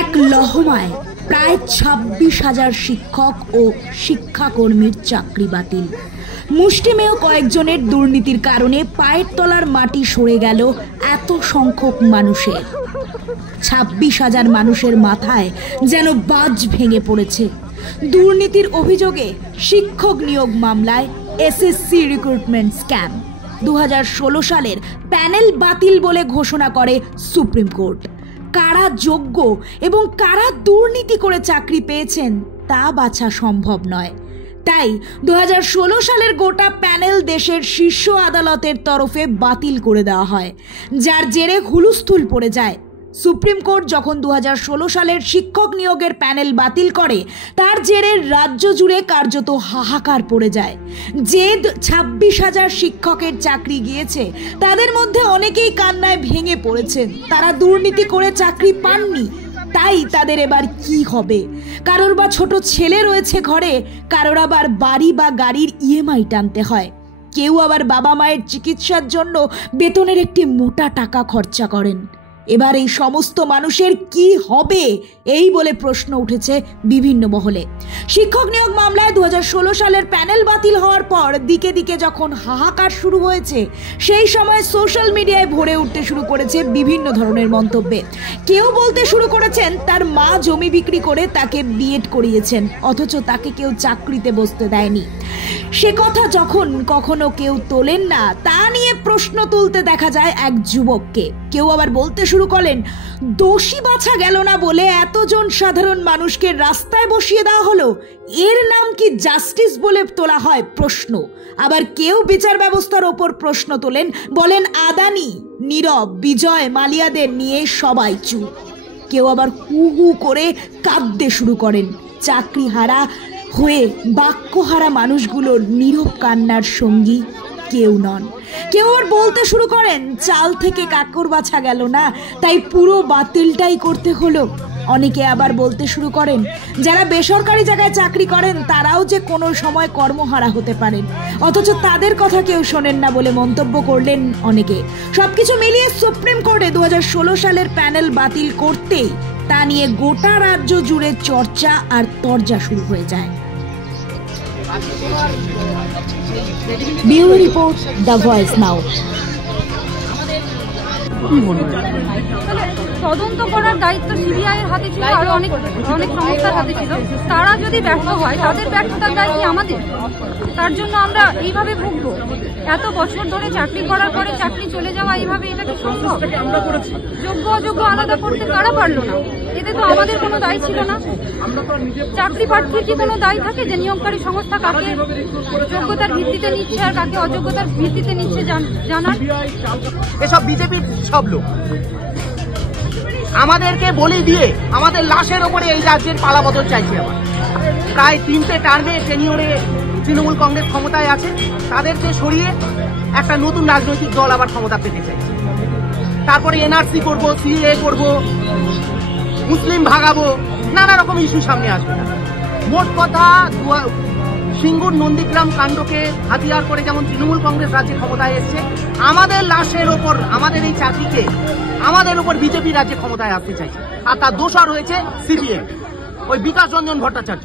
এক লহমায় প্রায় 26,000 শিক্ষক ও শিক্ষাকর্মীর চাকরি বাতিল। মুষ্টিমেয় কয়েকজনের দুর্নীতির কারণে পায়ের তলার মাটি সরে গেল এত সংখ্যক মানুষের। 26,000 মানুষের মাথায় যেন বাজ ভেঙে পড়েছে। দুর্নীতির অভিযোগে শিক্ষক নিয়োগ মামলায় এসএসসি রিক্রুটমেন্ট স্ক্যাম। 2016 সালের প্যানেল বাতিল বলে ঘোষণা করে সুপ্রিম কোর্ট। কারা যোগ্য এবং কারা দুর্নীতি করে চাকরি পেয়েছেন তা বাছা সম্ভব নয়। তাই 2016 সালের গোটা প্যানেল দেশের শীর্ষ আদালতের তরফে বাতিল করে দেওয়া হয়, যার জেরে হুলস্থুল পড়ে যায়। সুপ্রিম কোর্ট যখন 2016 সালের শিক্ষক নিয়োগের প্যানেল বাতিল করে, তার জেরে রাজ্য জুড়ে কার্যত হাহাকার পড়ে যায়। যে 26,000 শিক্ষকের চাকরি গিয়েছে, তাদের মধ্যে অনেকেই কান্নায় ভেঙে পড়েছেন। তারা দুর্নীতি করে চাকরি পাননি, তাই তাদের এবার কি হবে? কারোর বা ছোট ছেলে রয়েছে ঘরে, কারোর আবার বাড়ি বা গাড়ির ইএমআই টানতে হয়, কেউ আবার বাবা মায়ের চিকিৎসার জন্য বেতনের একটি মোটা টাকা খরচা করেন। এবার এই সমস্ত মানুষের কি হবে, এই বলে প্রশ্ন উঠেছে বিভিন্ন মহলে। শিক্ষক নিয়োগ মামলায় 2016 সালের প্যানেল বাতিল হওয়ার পর দিকে দিকে যখন হাহাকার শুরু হয়েছে, সেই সময় সোশ্যাল মিডিয়ায় ভরে উঠতে শুরু করেছে বিভিন্ন ধরনের মন্তব্যে। কেউ বলতে শুরু করেছেন তার মা জমি বিক্রি করে তাকে বিএড করিয়েছেন, অথচ তাকে কেউ চাকরিতে বসতে দেয়নি। সে কথা যখন কখনো কেউ তোলেন না, তা নিয়ে প্রশ্ন তুলতে দেখা যায় এক যুবককে। কেউ আবার বলতে শুরু করেন, দোষী বাছা গেল না বলে এতজন সাধারণ মানুষকে রাস্তায় বসিয়ে দেওয়া হলো, এর নাম কি জাস্টিস বলে তোলা হয় প্রশ্ন। আবার কেউ বিচার ব্যবস্থার ওপর প্রশ্ন তোলেন, বলেন আদানি, নীরব, বিজয় মালিয়াদের নিয়ে সবাই চুপ। কেউ আবার হু হু করে কাঁদতে শুরু করেন। চাকরি হারা হয়ে বাক্যহারা মানুষগুলোর নীরব কান্নার সঙ্গী কেউ নন। কেউ আর বলতে শুরু করেন, চাল থেকে কাকর বাছা গেল না, তাই পুরো বাতিলটাই করতে হলো। অনেকে আবার বলতে শুরু করেন, যারা বেসরকারি জায়গায় চাকরি করেন তারাও যে কোনো সময় কর্মহারা হতে পারেন, অথচ তাদের কথা কেউ শোনেন না বলে মন্তব্য করলেন অনেকে। সবকিছু মিলিয়ে সুপ্রিম কোর্টে 2016 সালের প্যানেল বাতিল করতেই তা নিয়ে গোটা রাজ্য জুড়ে চর্চা আর তরজা শুরু হয়ে যায়। ব্যুরো রিপোর্ট, দ্য ভয়েস নাও। তদন্ত করার দায়িত্ব সিবিআইয়ের হাতে ছিল, আরো অনেক সংস্থার হাতে ছিল। তারা যদি ব্যর্থ হয়, তাদের ব্যর্থতার দায় কি আমাদের? তার জন্য আমরা এইভাবে ভুগবো? এত বছর ধরে চাকরি করার পরে চাকরি চলে যাওয়া, এইভাবে এটা কি সম্ভব? যোগ্য অযোগ্য আলাদা করতে কারা পারলো না? এতে তো আমাদের কোনো দায় ছিল না। চাকরি প্রার্থীর কি কোনো দায় থাকে যে নিয়োগকারী সংস্থা কাকে যোগ্যতার ভিত্তিতে নিচ্ছে আর কাকে অযোগ্যতার ভিত্তিতে নিচ্ছে জানার? এসব বিজেপির সব লোক আমাদেরকে বলি দিয়ে আমাদের লাশের ওপরে এই রাজ্যের পালাবদল চাইছে। আবার প্রায় 3টে টার্মে টেনিওরে তৃণমূল কংগ্রেস ক্ষমতায় আছে, তাদেরকে সরিয়ে একটা নতুন রাজনৈতিক দল আবার ক্ষমতা পেতে চাইছে। তারপরে এনআরসি করবো, সিএএ করবো, মুসলিম ভাগাবো, নানা রকম ইস্যু সামনে আসবে না। মোট কথা, সিঙ্গুর নন্দীগ্রাম কাণ্ডকে হাতিয়ার করে যেমন তৃণমূল কংগ্রেস রাজ্যে ক্ষমতায় এসছে, আমাদের লাশের ওপর, আমাদের এই চাকরিকে আমাদের ওপর বিজেপি রাজ্যে ক্ষমতায় আসতে চাইছে। আর তার দোষর হয়েছে সিপিএম, ওই বিকাশ রঞ্জন ভট্টাচার্য।